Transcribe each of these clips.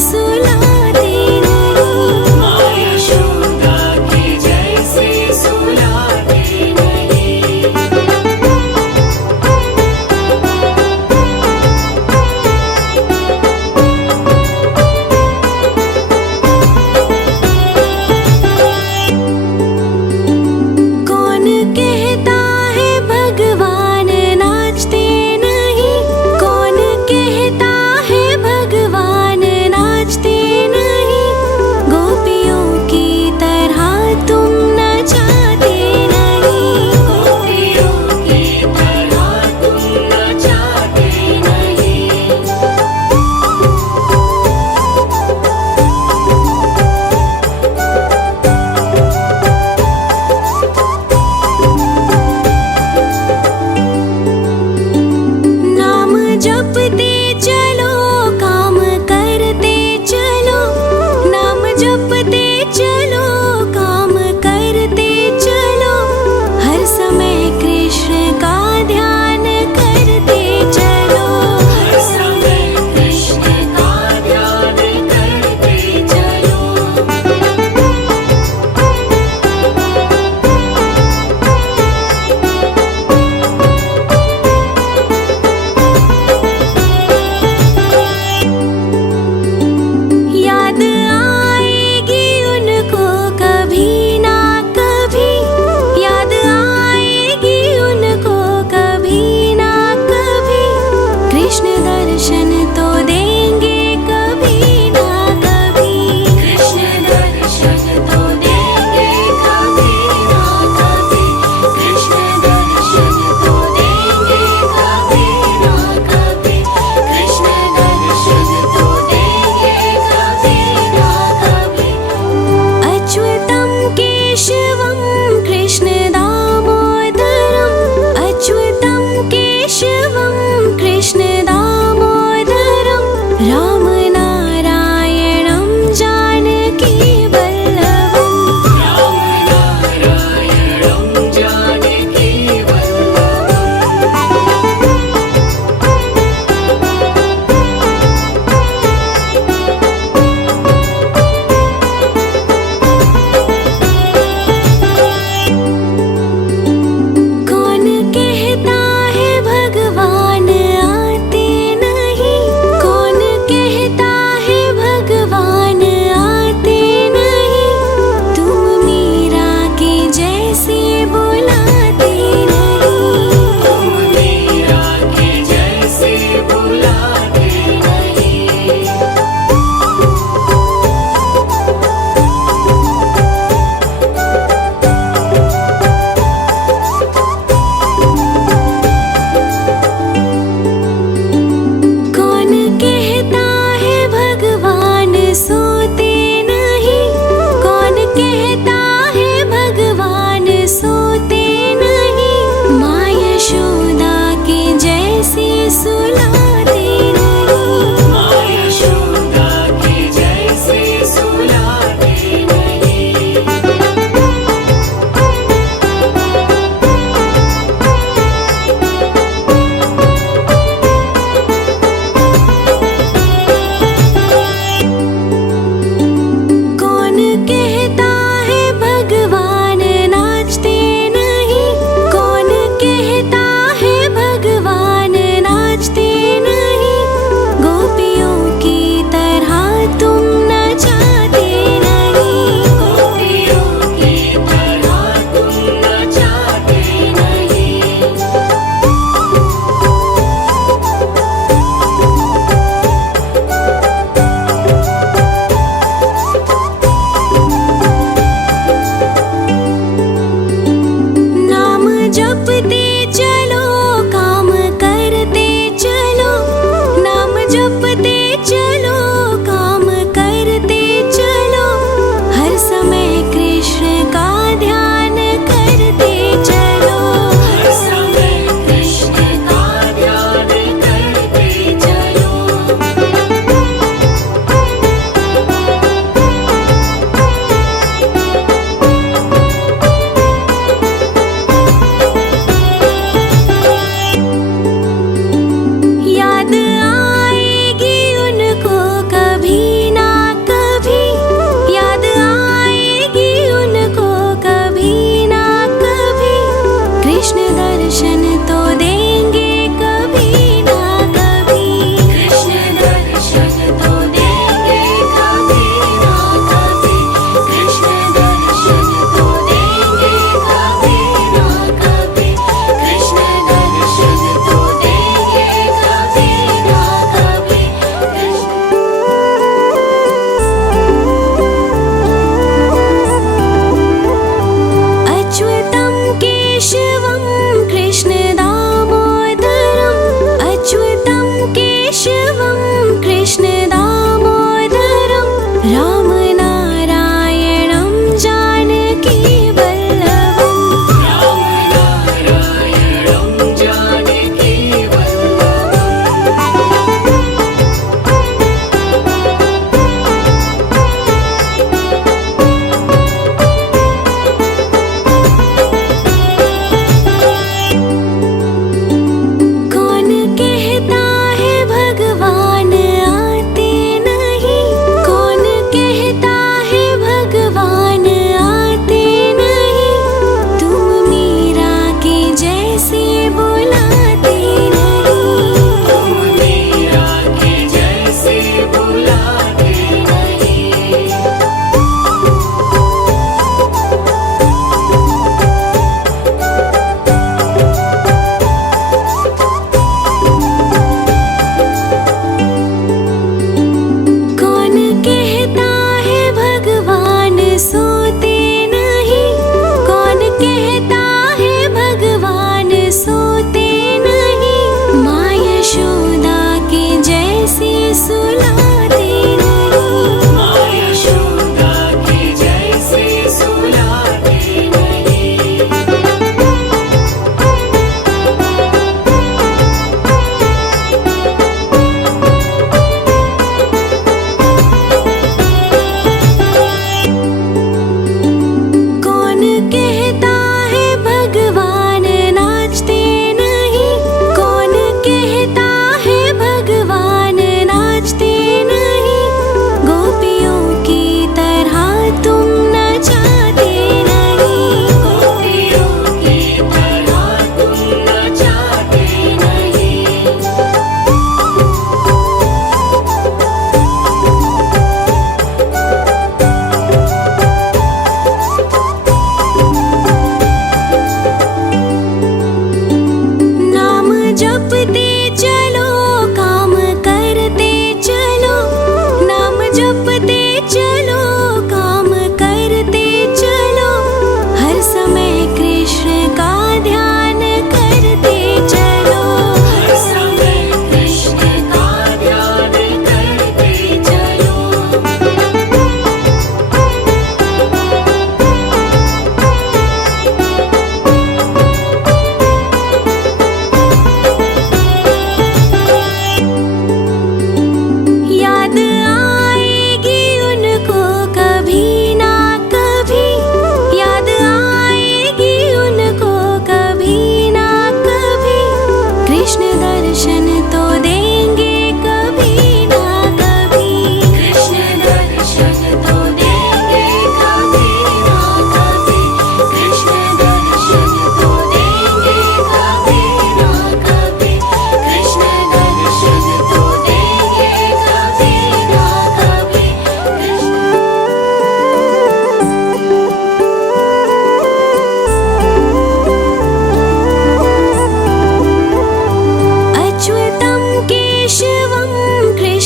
सुलाते नहीं। माँ यशोदा के जैसे सुलाते नहीं। कौन कहता है भगवान नाचते नहीं? कौन कहता है भगवान नाचते नहीं? गोपियों की तरह तुम नचाते नहीं। गोपियों की तरह तुम नचाते नहीं। नाम जपते चलो, काम करते चलो। नाम जपते चलो, काम करते चलो। हर समय कृष्ण का ध्यान करते चलो। हर समय कृष्ण का ध्यान करते चलो। याद आएगी उनको कभी ना कभी। याद आएगी उनको कभी ना कभी। कृष्ण दर्शन तो देंगे कभी ना कभी। कृष्ण दर्शन तो देंगे कभी ना कभी। कृष्ण दर्शन तो देंगे कभी ना कभी। कृष्ण दर्शन तो देंगे कभी ना कभी। अच्युतं केशवं कृष्ण दामोदरम्। अच्युतं केशवं कृष्ण दामोदरम्। राम नारायणं जानकी वल्लभम्। राम नारायणं जानकी वल्लभम्। कौन कहता है भगवान आते नहीं? कौन कहता है भगवान आते नहीं? तुम मीरा के जैसे बुलाते नहीं। तुम मीरा के जैसे बुलाते नहीं। कौन कहता है भगवान सोते नहीं? कौन कहता है भगवान सोते नहीं? माँ यशोदा के जैसे सुलाते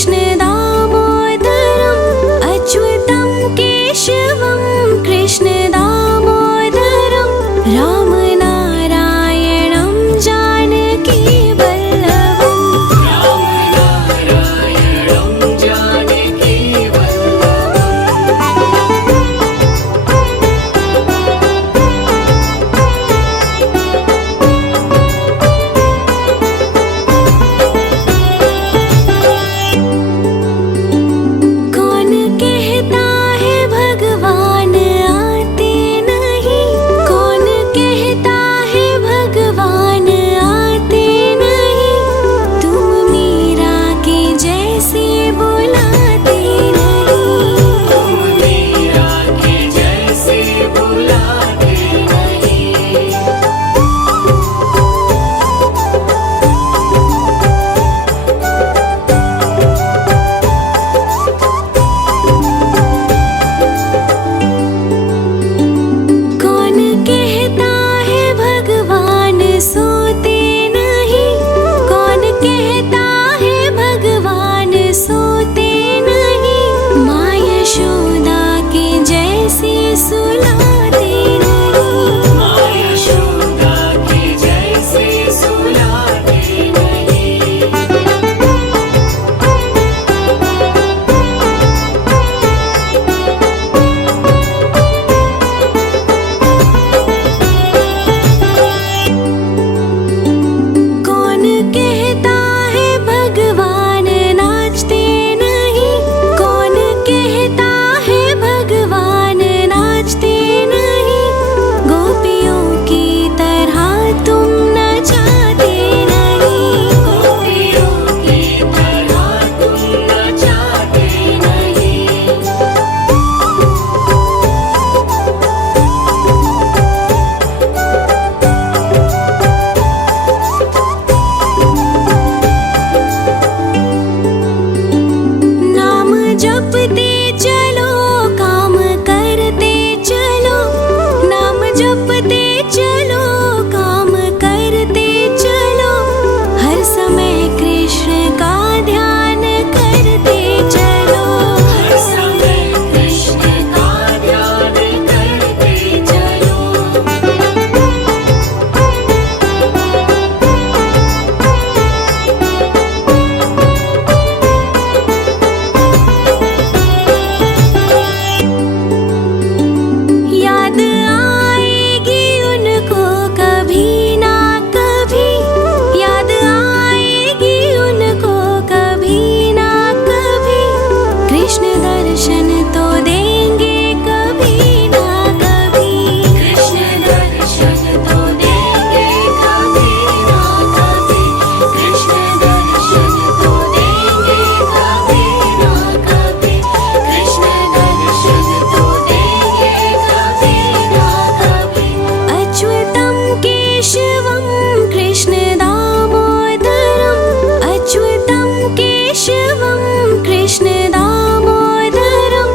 कृष्ण दामोदरम् अच्युतं केशवं कृष्ण दामोदरं रामनारायणं जानकी वल्लभम् रामनारायणं जानकी कौन कहता है भगवान आते नहीं कौन कहता है भगवान आते नहीं तुम मीरा के जैसे बुलाते नहीं तुम मीरा के जैसे बुलाते नहीं कौन कहता है भगवान सोते नहीं कौन कहता है भगवान सोते नहीं माँ यशोदा के जैसे सुलाते नहीं माँ यशोदा के जैसे सुलाते नहीं कौन कहता है भगवान नाचते नहीं कौन कहता है भगवान नाचते नहीं गोपियों की तरह तुम नचाते नहीं गोपियों की तरह तुम नचाते नहीं नाम जपते चलो काम करते चलो नाम जपते चलो काम करते चलो हर समय कृष्ण का ध्यान करते चलो हर समय कृष्ण का ध्यान करते चलो याद आएगी उनको कभी ना कभी याद आएगी उनको कभी ना कभी कृष्ण दर्शन तो देंगे कभी ना कभी कृष्ण दर्शन तो देंगे कभी ना कभी कृष्ण दर्शन तो देंगे कभी ना कभी कृष्ण दर्शन तो देंगे कभी ना कभी अच्युतं केशवं कृष्ण दामोदरम् अच्युतं केशवं कृष्ण दामोदरं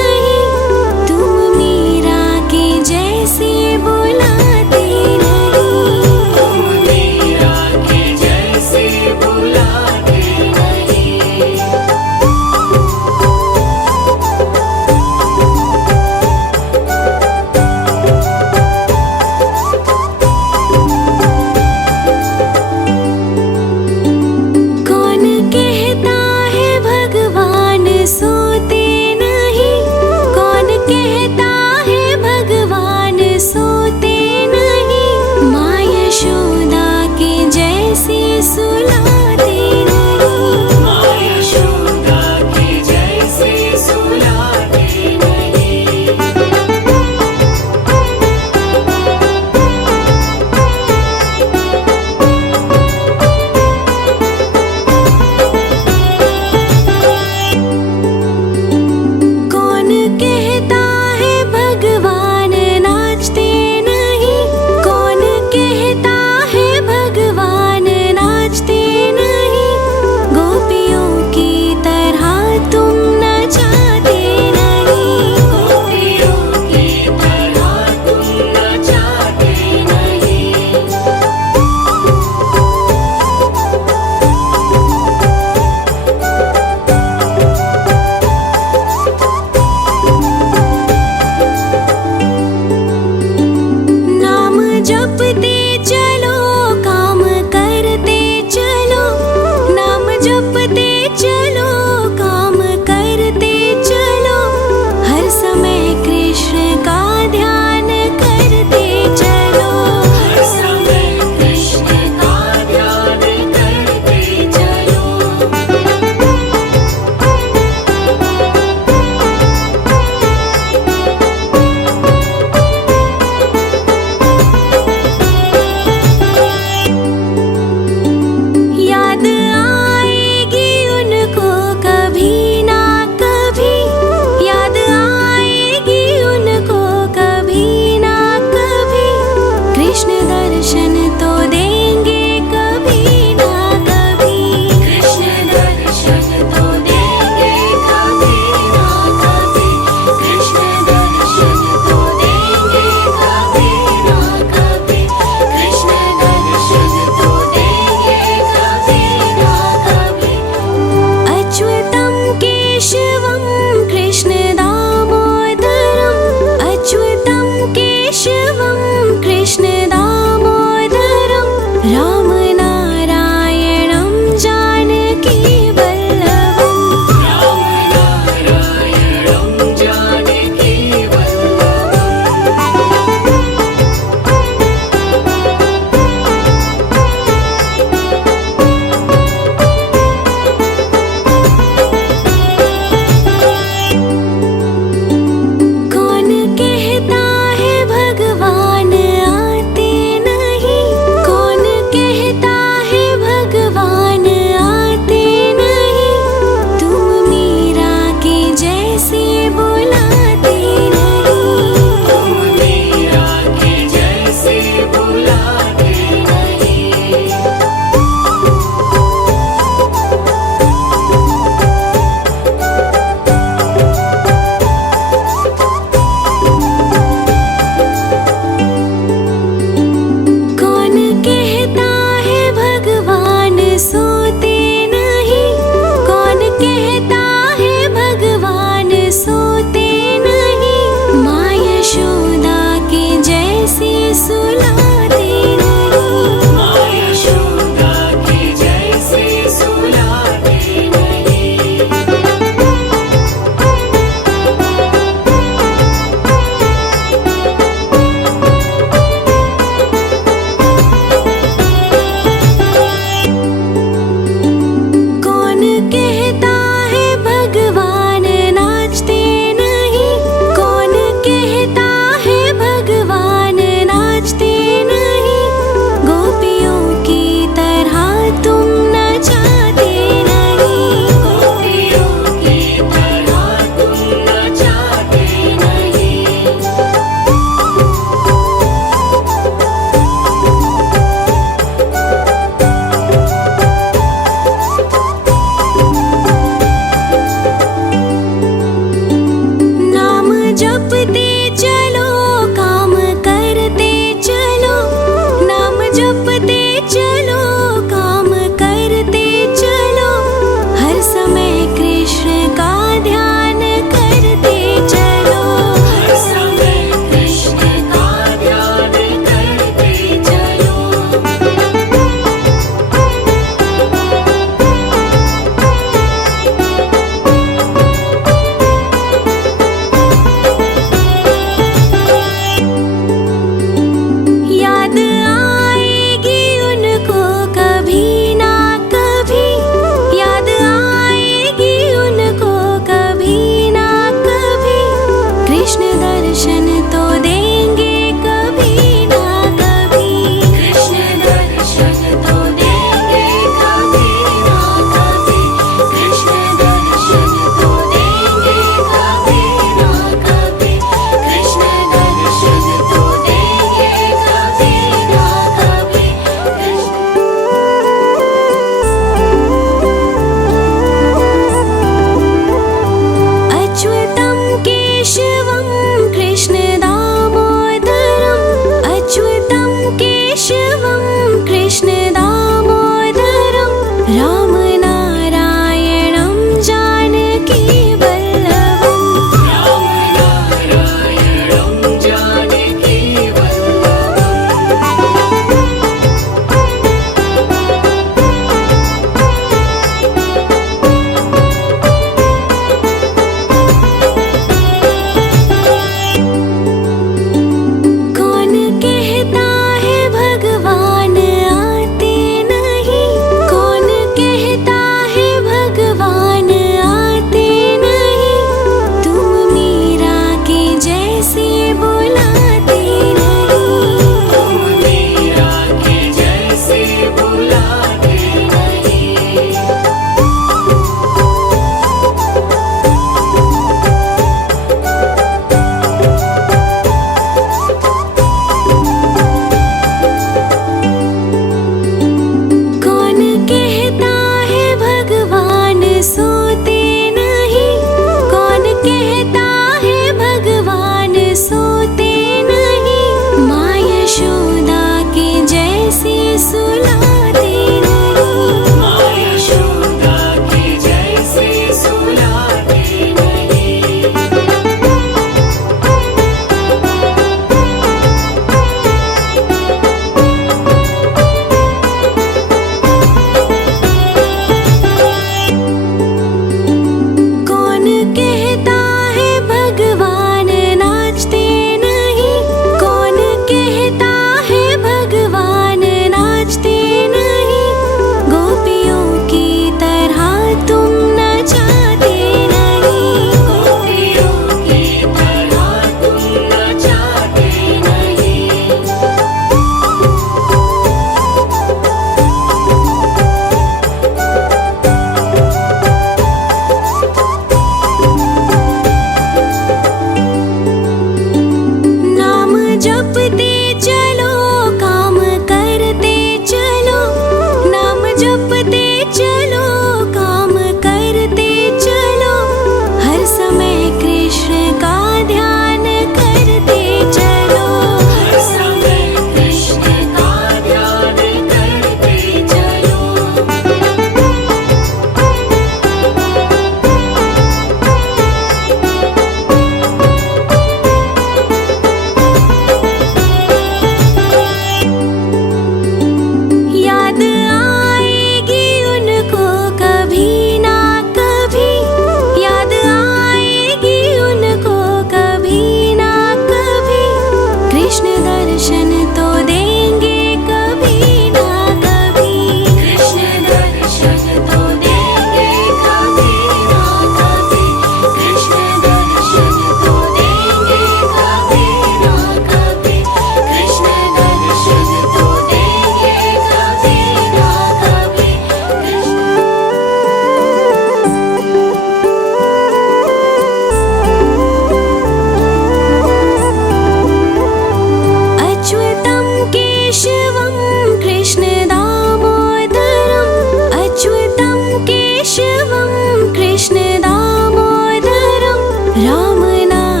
केशवं कृष्ण दामोदरम् अच्युतं केशवं कृष्ण दामोदरं रामनारायणं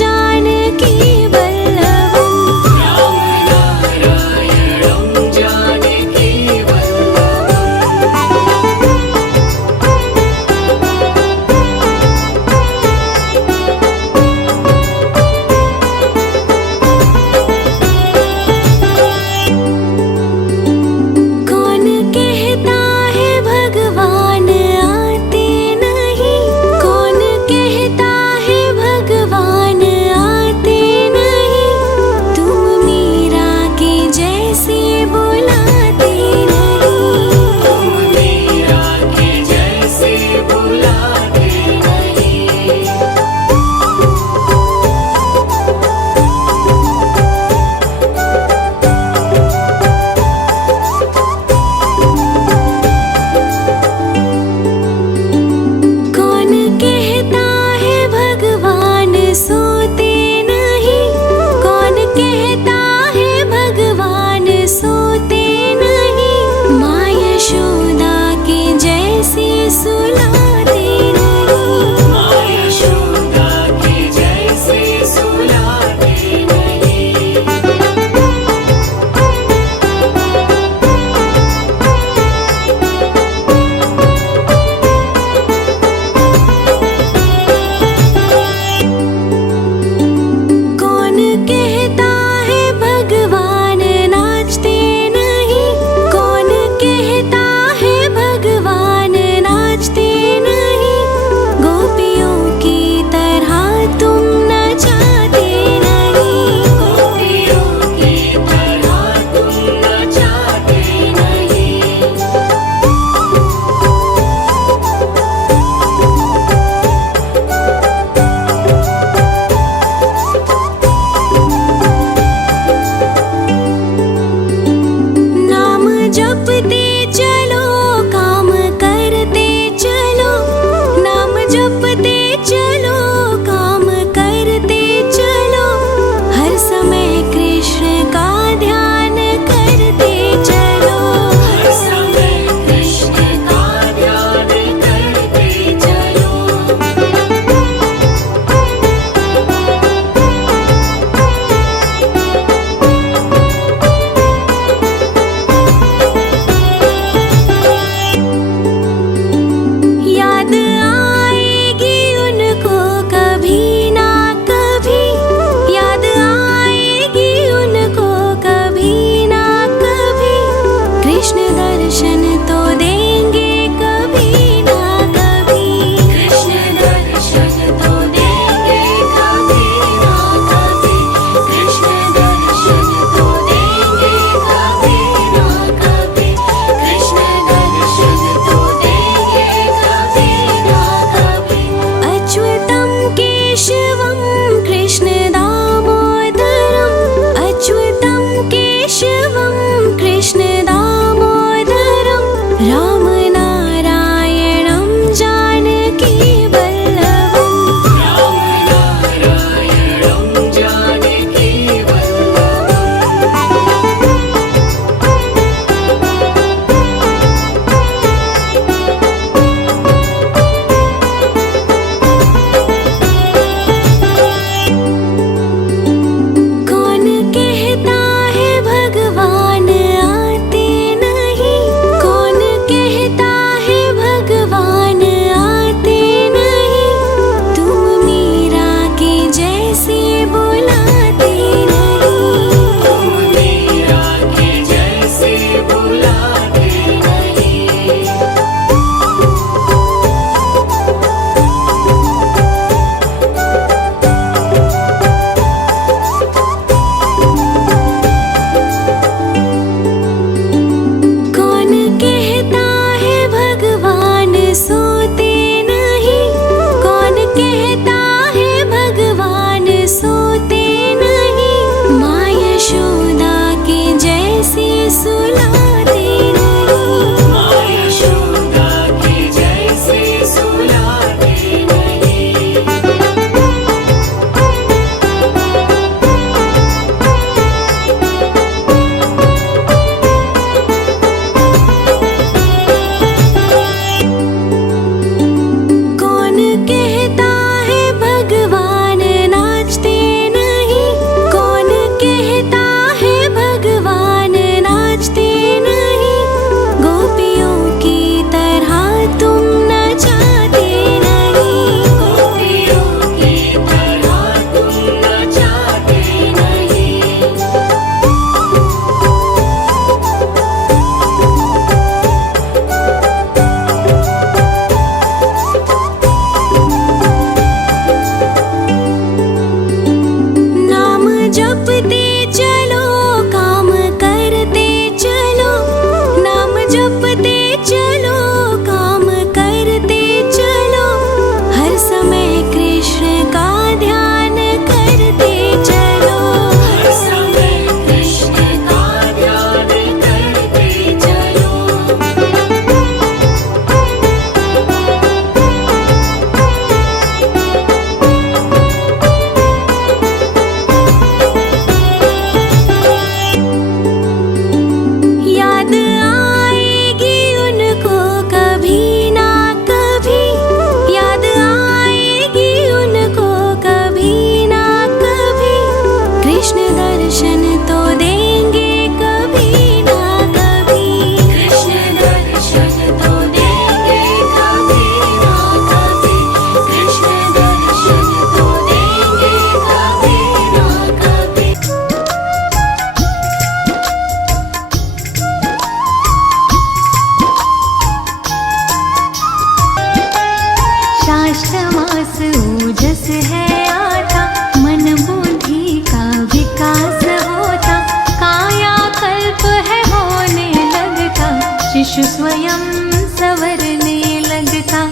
जानकी वल्लभम् रामनारायणं जानकी कौन कहता है भगवान आते नहीं कौन कहता है भगवान आते नहीं तुम मीरा के जैसे बुलाते नहीं तुम मीरा के जैसे बुलाते नहीं कौन कहता है भगवान सोते नहीं कौन कहता है भगवान सोते नहीं माँ यशोदा के जैसे सुलाते नहीं माँ यशोदा के जैसे सुलाते नहीं कौन कहता है भगवान नाचते नहीं कौन कहता है भगवान नाचते नहीं गोपियों की तरह तुम नचाते नहीं गोपियों की तरह तुम नचाते नहीं नाम जपते चलो काम करते चलो नाम जपते चलो काम करते चलो हर समय कृष्ण का ध्यान करते चलो हर समय कृष्ण का ध्यान करते चलो याद आएगी उनको कभी ना कभी याद आएगी उनको कभी ना कभी कृष्ण दर्शन तो देंगे कभी ना कभी कृष्ण दर्शन तो देंगे कभी ना कभी कृष्ण दर्शन तो देंगे कभी ना कभी कृष्ण दर्शन तो देंगे कभी ना कभी अच्युतं केशवं कृष्ण दामोदरम् अच्युतं केशवं कृष्ण दामोदरं रस है आता, मन बुद्धि का विकास होता, कायाकल्प है होने लगता, शिशु स्वयं संवरने लगता।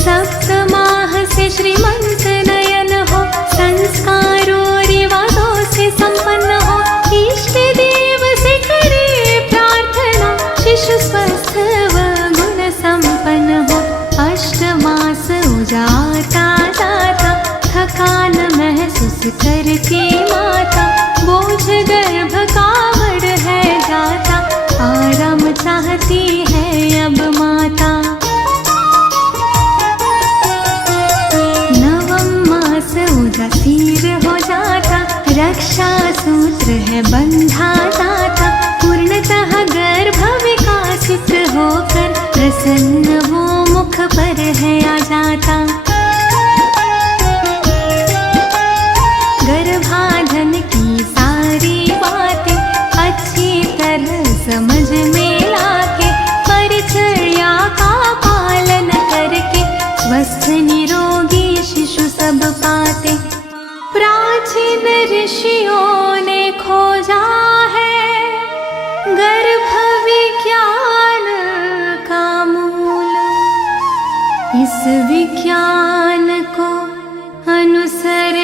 सप्तमाह से श्रीमंत नयन हो, संस्कारों रिवाजों से संपन्न हो, इष्ट देव से करे प्रार्थना, शिशु स्वस्थ व गुण संपन्न हो। अष्टमास उजाता जाता, थकान महसूस करके माता, बोझ गर्भ का बढ़ है जाता, आराम चाहती है अब माता। उदासीर हो जाता, रक्षा सूत्र है बंधा जाता, पूर्णतः गर्भ विकासित होकर प्रसन्न वो मुख पर है आ जाता। गर्भाधान की सारी बातें अच्छी तरह समझ में लाके, परिचर्या का पालन करके, स्वस्थ निरोगी शिशु सब पाते। प्राचीन ऋषियों ने खोजा है गर्भ विज्ञान का मूल, इस विज्ञान को अनुसर